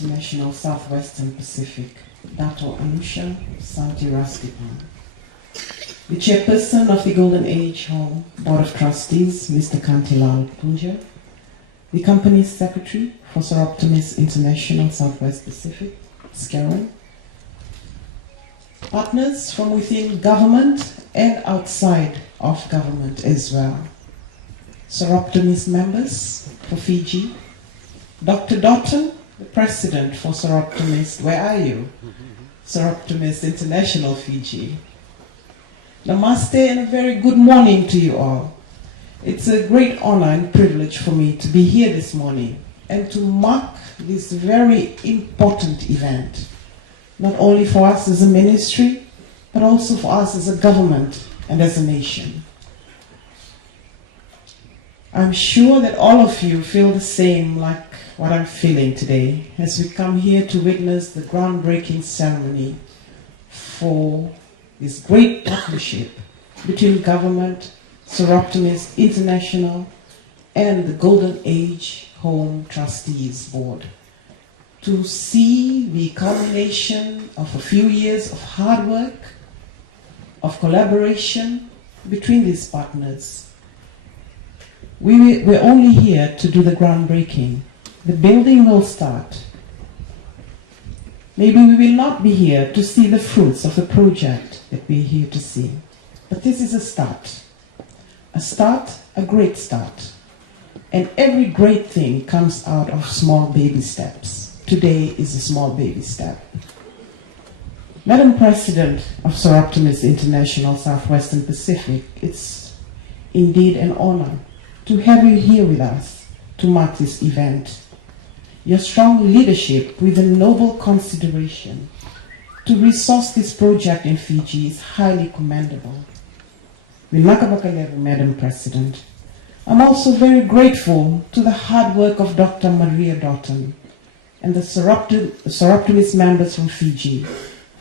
International Southwestern Pacific, Dato Anusha Santi Rastipan. The Chairperson of the Golden Age Home Board of Trustees, Mr. Kantilal Punja. The Company's Secretary for Soroptimist International Southwest Pacific, Skaren. Partners from within government and outside of government as well. Soroptimist members for Fiji. Dr. Doughton, the President for Soroptimist, where are you? Soroptimist International Fiji. Namaste and a very good morning to you all. It's a great honor and privilege for me to be here this morning and to mark this very important event, not only for us as a ministry, but also for us as a government and as a nation. I'm sure that all of you feel the same like what I'm feeling today as we come here to witness the groundbreaking ceremony for this great partnership between government, Soroptimist International, and the Golden Age Home Trustees Board, to see the culmination of a few years of hard work, of collaboration between these partners. We're only here to do the groundbreaking. The building will start. Maybe we will not be here to see the fruits of the project that we're here to see. But this is a start. A start, a great start. And every great thing comes out of small baby steps. Today is a small baby step. Madam President of Soroptimist International Southwestern Pacific, it's indeed an honor to have you here with us to mark this event. Your strong leadership with a noble consideration to resource this project in Fiji is highly commendable. Madam President, I'm also very grateful to the hard work of Dr. Maria Doughton and the Soroptimist members from Fiji,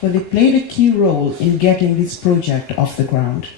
for they played a key role in getting this project off the ground.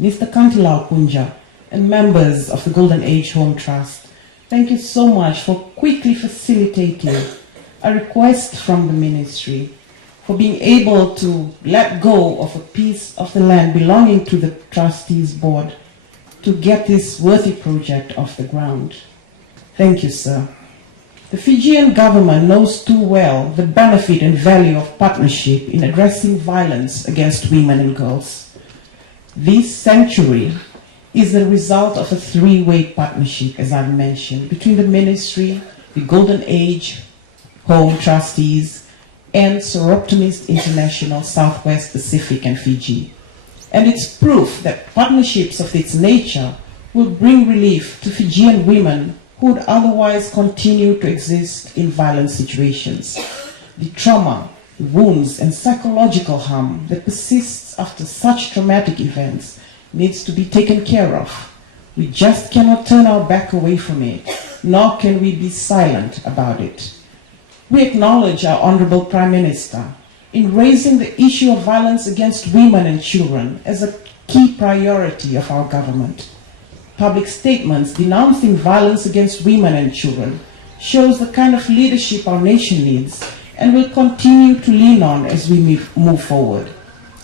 Mr. Kantilal Punja and members of the Golden Age Home Trust, thank you so much for quickly facilitating a request from the ministry for being able to let go of a piece of the land belonging to the trustees board to get this worthy project off the ground. Thank you, sir. The Fijian government knows too well the benefit and value of partnership in addressing violence against women and girls. This sanctuary is the result of a three-way partnership, as I've mentioned, between the ministry, the Golden Age Home Trustees, and Soroptimist International Southwest Pacific and Fiji. And it's proof that partnerships of its nature will bring relief to Fijian women who would otherwise continue to exist in violent situations. The trauma, wounds, and psychological harm that persists after such traumatic events needs to be taken care of. We just cannot turn our back away from it, nor can we be silent about it. We acknowledge our Honorable Prime Minister in raising the issue of violence against women and children as a key priority of our government. Public statements denouncing violence against women and children shows the kind of leadership our nation needs and will continue to lean on as we move forward.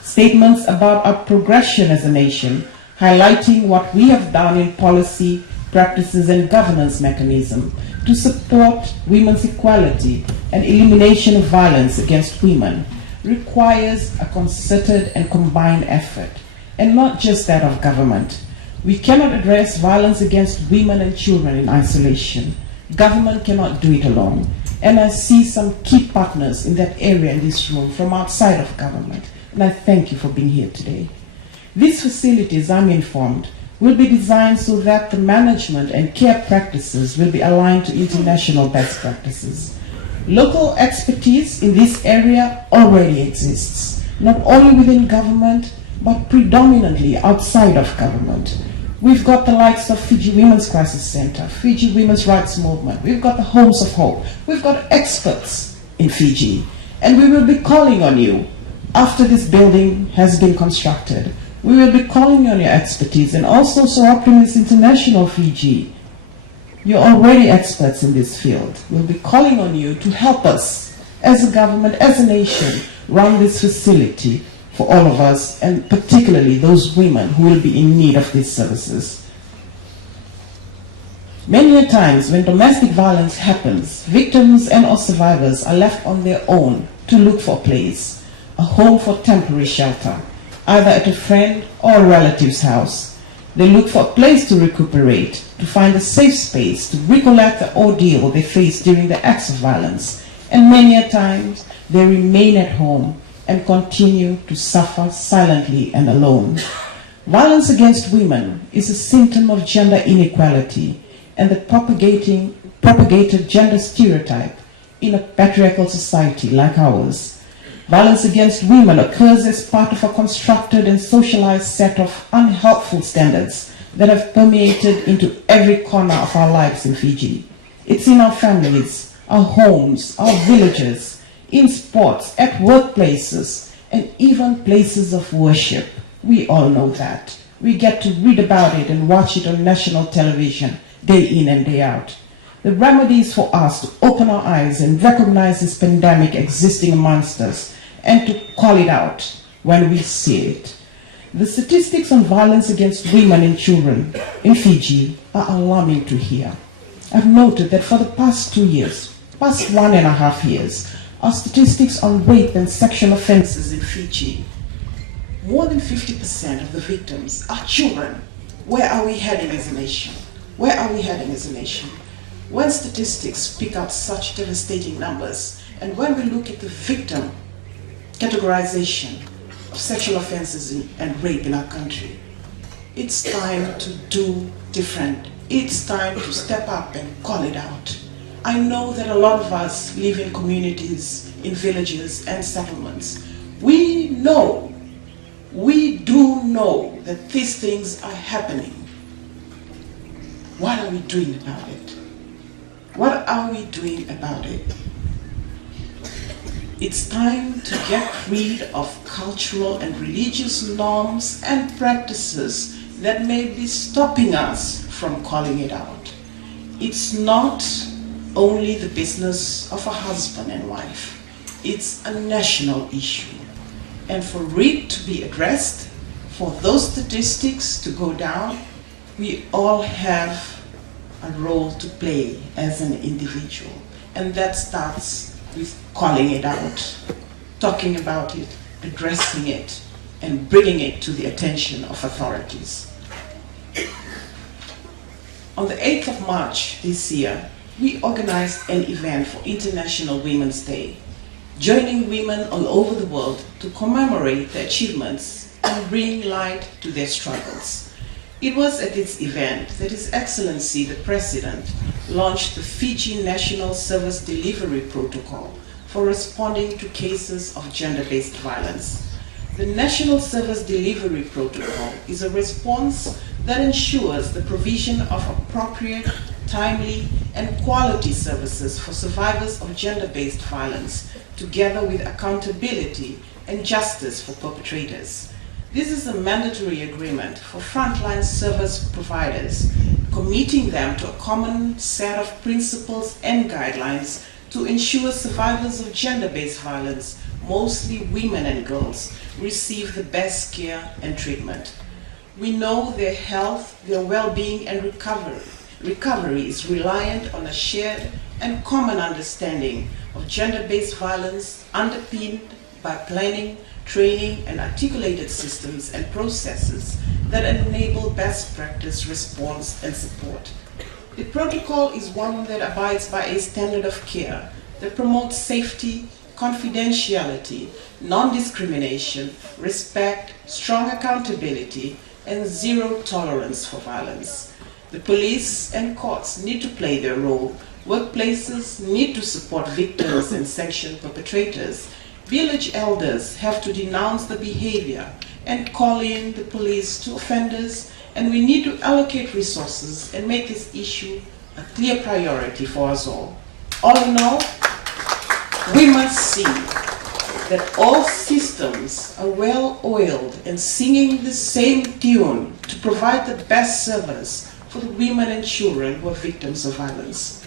Statements about our progression as a nation, highlighting what we have done in policy, practices, and governance mechanism to support women's equality and elimination of violence against women, requires a concerted and combined effort, and not just that of government. We cannot address violence against women and children in isolation. Government cannot do it alone. And I see some key partners in that area in this room from outside of government. And I thank you for being here today. These facilities, I'm informed, will be designed so that the management and care practices will be aligned to international best practices. Local expertise in this area already exists, not only within government, but predominantly outside of government. We've got the likes of Fiji Women's Crisis Center, Fiji Women's Rights Movement, we've got the Homes of Hope, we've got experts in Fiji, and we will be calling on you after this building has been constructed. We will be calling on your expertise, and also Soroptimist International Fiji. You're already experts in this field. We'll be calling on you to help us, as a government, as a nation, run this facility for all of us, and particularly those women who will be in need of these services. Many a times when domestic violence happens, victims and or survivors are left on their own to look for a place, a home for temporary shelter, either at a friend or a relative's house. They look for a place to recuperate, to find a safe space, to recollect the ordeal they faced during the acts of violence. And many a times, they remain at home and continue to suffer silently and alone. Violence against women is a symptom of gender inequality and the propagated gender stereotype in a patriarchal society like ours. Violence against women occurs as part of a constructed and socialized set of unhelpful standards that have permeated into every corner of our lives in Fiji. It's in our families, our homes, our villages, in sports, at workplaces, and even places of worship. We all know that. We get to read about it and watch it on national television, day in and day out. The remedy is for us to open our eyes and recognize this pandemic existing amongst us and to call it out when we see it. The statistics on violence against women and children in Fiji are alarming to hear. I've noted that for the past 2 years, past 1.5 years, our statistics on rape and sexual offenses in Fiji, more than 50% of the victims are children. Where are we heading as a nation? Where are we heading as a nation? When statistics speak out such devastating numbers, and when we look at the victim categorization of sexual offenses and rape in our country, it's time to do different. It's time to step up and call it out. I know that a lot of us live in communities, in villages and settlements. We do know that these things are happening. What are we doing about it? What are we doing about it? It's time to get rid of cultural and religious norms and practices that may be stopping us from calling it out. It's not only the business of a husband and wife. It's a national issue. And for it to be addressed, for those statistics to go down, we all have a role to play as an individual. And that starts with calling it out, talking about it, addressing it, and bringing it to the attention of authorities. On the 8th of March this year, we organized an event for International Women's Day, joining women all over the world to commemorate their achievements and bring light to their struggles. It was at this event that His Excellency the President launched the Fiji National Service Delivery Protocol for responding to cases of gender-based violence. The National Service Delivery Protocol is a response that ensures the provision of appropriate, timely, and quality services for survivors of gender-based violence, together with accountability and justice for perpetrators. This is a mandatory agreement for frontline service providers, committing them to a common set of principles and guidelines to ensure survivors of gender-based violence, mostly women and girls, receive the best care and treatment. We know their health, their well-being, and recovery is reliant on a shared and common understanding of gender-based violence, underpinned by planning, training, and articulated systems and processes that enable best practice response and support. The protocol is one that abides by a standard of care that promotes safety, confidentiality, non-discrimination, respect, strong accountability, and zero tolerance for violence. The police and courts need to play their role. Workplaces need to support victims and sanction perpetrators. Village elders have to denounce the behavior and call in the police to offenders, and we need to allocate resources and make this issue a clear priority for us all. All in all, we must see that all systems are well oiled and singing the same tune to provide the best service for the women and children who are victims of violence.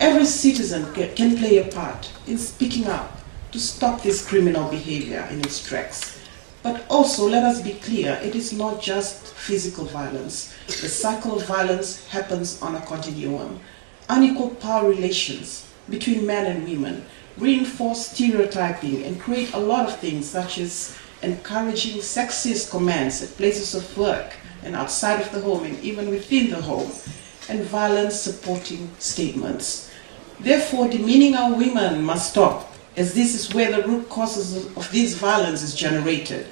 Every citizen can play a part in speaking up to stop this criminal behavior in its tracks. But also, let us be clear, it is not just physical violence. The cycle of violence happens on a continuum. Unequal power relations between men and women reinforce stereotyping and create a lot of things, such as encouraging sexist comments at places of work and outside of the home and even within the home, and violence supporting statements. Therefore, demeaning our women must stop, as this is where the root causes of this violence is generated.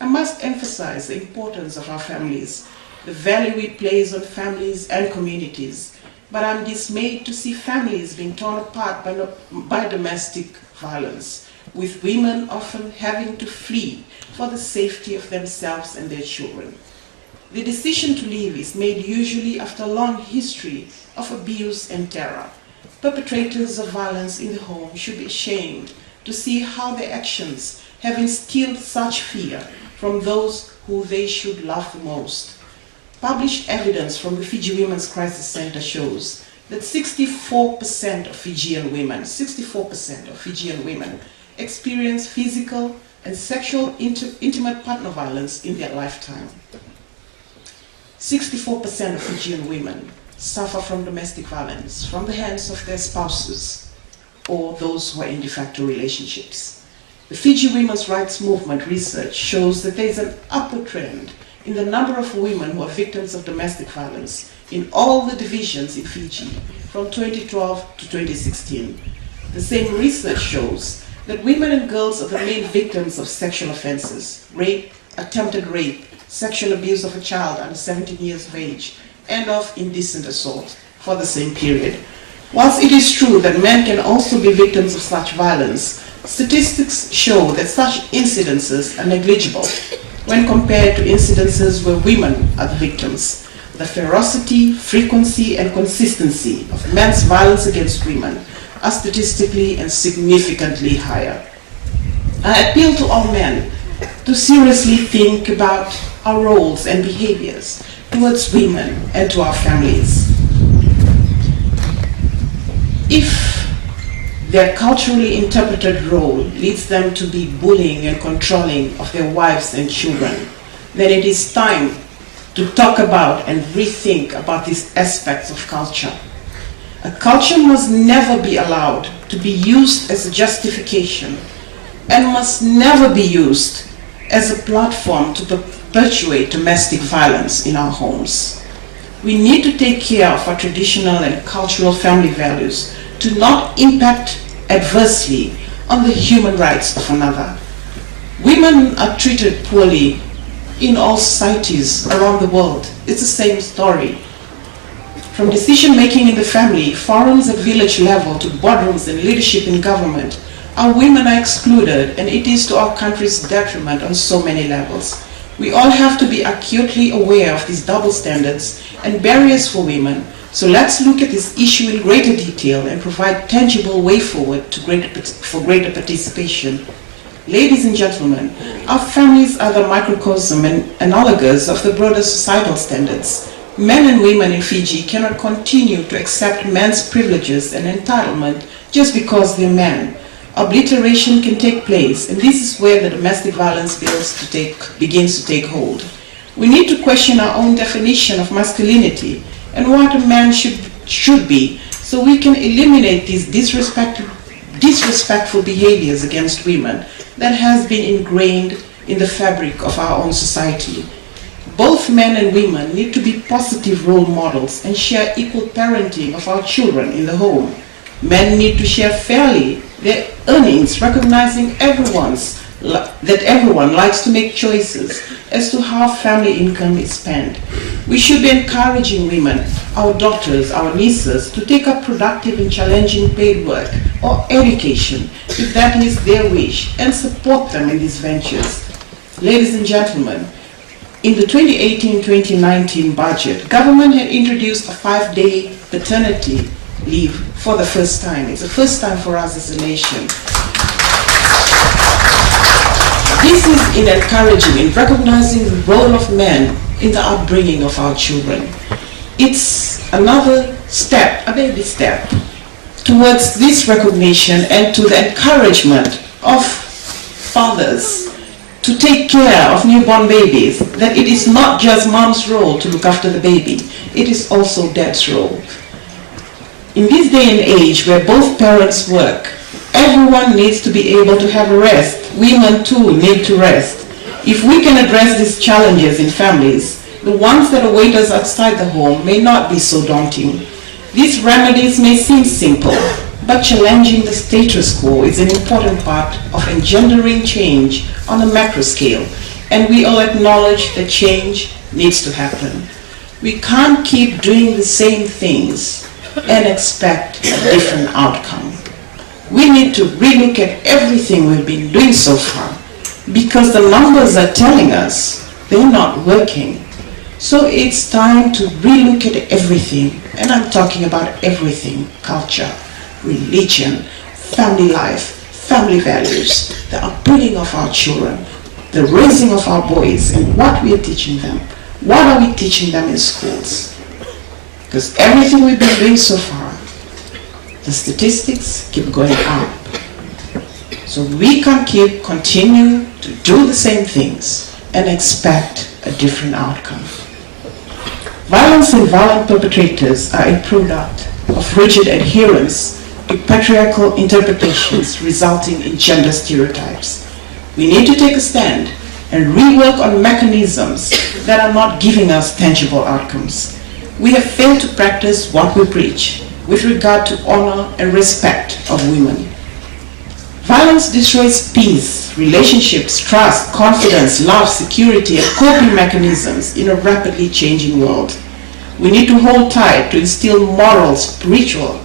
I must emphasize the importance of our families, the value we place on families and communities, but I'm dismayed to see families being torn apart by domestic violence, with women often having to flee for the safety of themselves and their children. The decision to leave is made usually after a long history of abuse and terror. Perpetrators of violence in the home should be ashamed to see how their actions have instilled such fear from those who they should love the most. Published evidence from the Fiji Women's Crisis Center shows that 64% of Fijian women experience physical and sexual intimate partner violence in their lifetime. 64% of Fijian women suffer from domestic violence from the hands of their spouses or those who are in de facto relationships. The Fiji Women's Rights Movement research shows that there is an upward trend in the number of women who are victims of domestic violence in all the divisions in Fiji from 2012 to 2016. The same research shows that women and girls are the main victims of sexual offenses, rape, attempted rape, sexual abuse of a child under 17 years of age, and of indecent assault for the same period. Whilst it is true that men can also be victims of such violence, statistics show that such incidences are negligible when compared to incidences where women are the victims. The ferocity, frequency, and consistency of men's violence against women are statistically and significantly higher. I appeal to all men to seriously think about our roles and behaviors towards women and to our families. If their culturally interpreted role leads them to be bullying and controlling of their wives and children, then it is time to talk about and rethink about these aspects of culture. A culture must never be allowed to be used as a justification and must never be used as a platform to perpetuate domestic violence in our homes. We need to take care of our traditional and cultural family values to not impact adversely on the human rights of another. Women are treated poorly in all societies around the world. It's the same story. From decision-making in the family, forums at village level, to boardrooms and leadership in government, our women are excluded, and it is to our country's detriment on so many levels. We all have to be acutely aware of these double standards and barriers for women. So let's look at this issue in greater detail and provide tangible way forward for greater participation. Ladies and gentlemen, our families are the microcosm and analogous of the broader societal standards. Men and women in Fiji cannot continue to accept men's privileges and entitlement just because they're men. Obliteration can take place, and this is where the domestic violence begins to take hold. We need to question our own definition of masculinity and what a man should be, so we can eliminate these disrespectful behaviors against women that has been ingrained in the fabric of our own society. Both men and women need to be positive role models and share equal parenting of our children in the home. Men need to share fairly their earnings, recognizing that everyone likes to make choices as to how family income is spent. We should be encouraging women, our daughters, our nieces, to take up productive and challenging paid work or education, if that is their wish, and support them in these ventures. Ladies and gentlemen, in the 2018-2019 budget, government had introduced a 5-day paternity leave for the first time. It's the first time for us as a nation. This is encouraging in recognizing the role of men in the upbringing of our children. it's another step, a baby step, towards this recognition and to the encouragement of fathers to take care of newborn babies, that it is not just mom's role to look after the baby, it is also dad's role. In this day and age where both parents work, everyone needs to be able to have a rest. Women too need to rest. If we can address these challenges in families, the ones that await us outside the home may not be so daunting. These remedies may seem simple, but challenging the status quo is an important part of engendering change on a macro scale, and we all acknowledge that change needs to happen. We can't keep doing the same things and expect a different outcome. We need to relook at everything we've been doing so far, because the numbers are telling us they're not working. So it's time to relook at everything, and I'm talking about everything: culture, religion, family life, family values, the upbringing of our children, the raising of our boys, and what we are teaching them. What are we teaching them in schools? Because everything we've been doing so far, the statistics keep going up. So we can't continue to do the same things and expect a different outcome. Violence and violent perpetrators are a product of rigid adherence to patriarchal interpretations resulting in gender stereotypes. We need to take a stand and rework on mechanisms that are not giving us tangible outcomes. We have failed to practice what we preach with regard to honor and respect of women. Violence destroys peace, relationships, trust, confidence, love, security, and coping mechanisms in a rapidly changing world. We need to hold tight to instill moral, spiritual,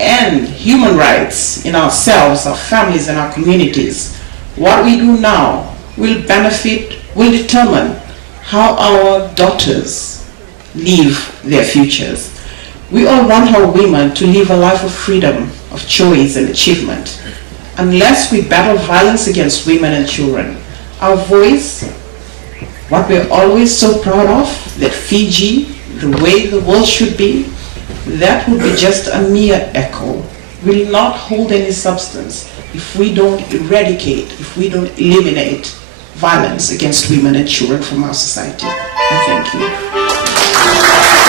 and human rights in ourselves, our families, and our communities. What we do now will determine how our daughters live their futures. We all want our women to live a life of freedom, of choice, and achievement. Unless we battle violence against women and children, our voice, what we're always so proud of, that Fiji, the way the world should be, that would be just a mere echo, will not hold any substance if we don't eradicate, if we don't eliminate violence against women and children from our society. I thank you.